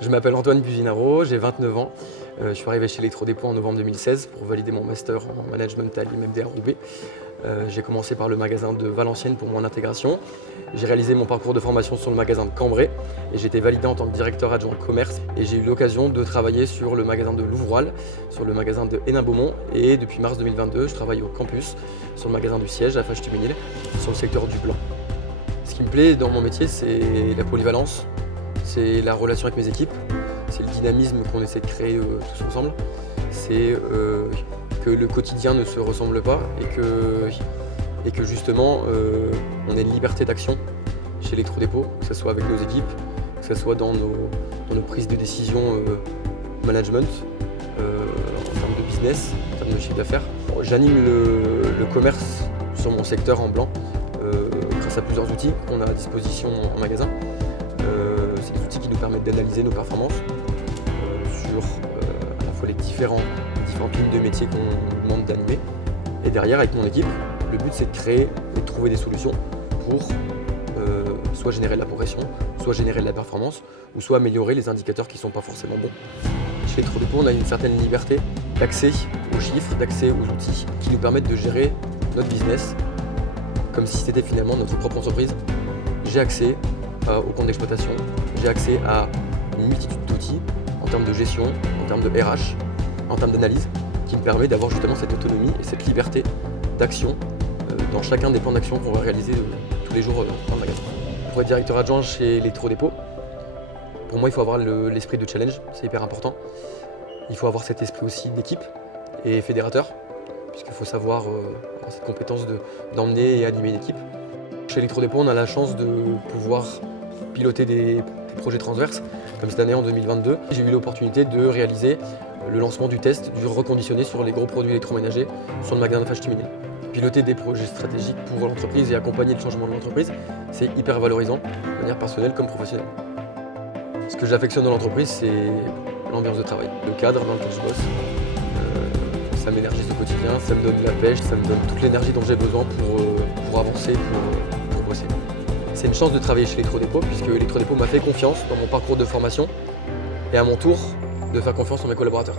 Je m'appelle Antoine Buginaro, j'ai 29 ans. Je suis arrivé chez Electrodépôt en novembre 2016 pour valider mon master en management à l'IMMD à Roubaix. J'ai commencé par le magasin de Valenciennes pour mon intégration. J'ai réalisé mon parcours de formation sur le magasin de Cambrai et j'ai été validé en tant que directeur adjoint commerce. Et j'ai eu l'occasion de travailler sur le magasin de Louvroil, sur le magasin de Hénin-Beaumont. Et depuis mars 2022, je travaille au campus, sur le magasin du siège à Fâche-Tuménil, sur le secteur du blanc. Ce qui me plaît dans mon métier, c'est la polyvalence, c'est la relation avec mes équipes, c'est le dynamisme qu'on essaie de créer tous ensemble, c'est que le quotidien ne se ressemble pas et que justement on ait une liberté d'action chez Electrodépôt, que ce soit avec nos équipes, que ce soit dans nos prises de décision management, en termes de business, en termes de chiffre d'affaires. J'anime le commerce sur mon secteur en blanc grâce à plusieurs outils qu'on a à disposition en magasin. C'est des outils qui nous permettent d'analyser nos performances sur à la fois les différentes lignes de métier qu'on nous demande d'animer. Et derrière, avec mon équipe, le but c'est de créer et de trouver des solutions pour soit générer de la progression, soit générer de la performance, ou soit améliorer les indicateurs qui ne sont pas forcément bons. Chez Electrodépôt, on a une certaine liberté d'accès aux chiffres, d'accès aux outils qui nous permettent de gérer notre business comme si c'était finalement notre propre entreprise. J'ai accès au compte d'exploitation, j'ai accès à une multitude d'outils en termes de gestion, en termes de RH, en termes d'analyse, qui me permet d'avoir justement cette autonomie et cette liberté d'action dans chacun des plans d'action qu'on va réaliser tous les jours dans le magasin. Pour être directeur adjoint chez Electrodépôt, pour moi il faut avoir l'esprit de challenge, c'est hyper important. Il faut avoir cet esprit aussi d'équipe et fédérateur, puisqu'il faut savoir avoir cette compétence d'emmener et animer une équipe. Chez Electrodépôt, on a la chance de pouvoir piloter des projets transverses, comme cette année en 2022. J'ai eu l'opportunité de réaliser le lancement du test du reconditionné sur les gros produits électroménagers sur le magasin de Fâche-Tuménil. Piloter des projets stratégiques pour l'entreprise et accompagner le changement de l'entreprise, c'est hyper valorisant, de manière personnelle comme professionnelle. Ce que j'affectionne dans l'entreprise, c'est l'ambiance de travail, le cadre dans lequel je bosse. Ça m'énergise au quotidien, ça me donne de la pêche, ça me donne toute l'énergie dont j'ai besoin pour avancer, pour bosser. C'est une chance de travailler chez Electrodépôt, puisque Electrodépôt m'a fait confiance dans mon parcours de formation et à mon tour de faire confiance en mes collaborateurs.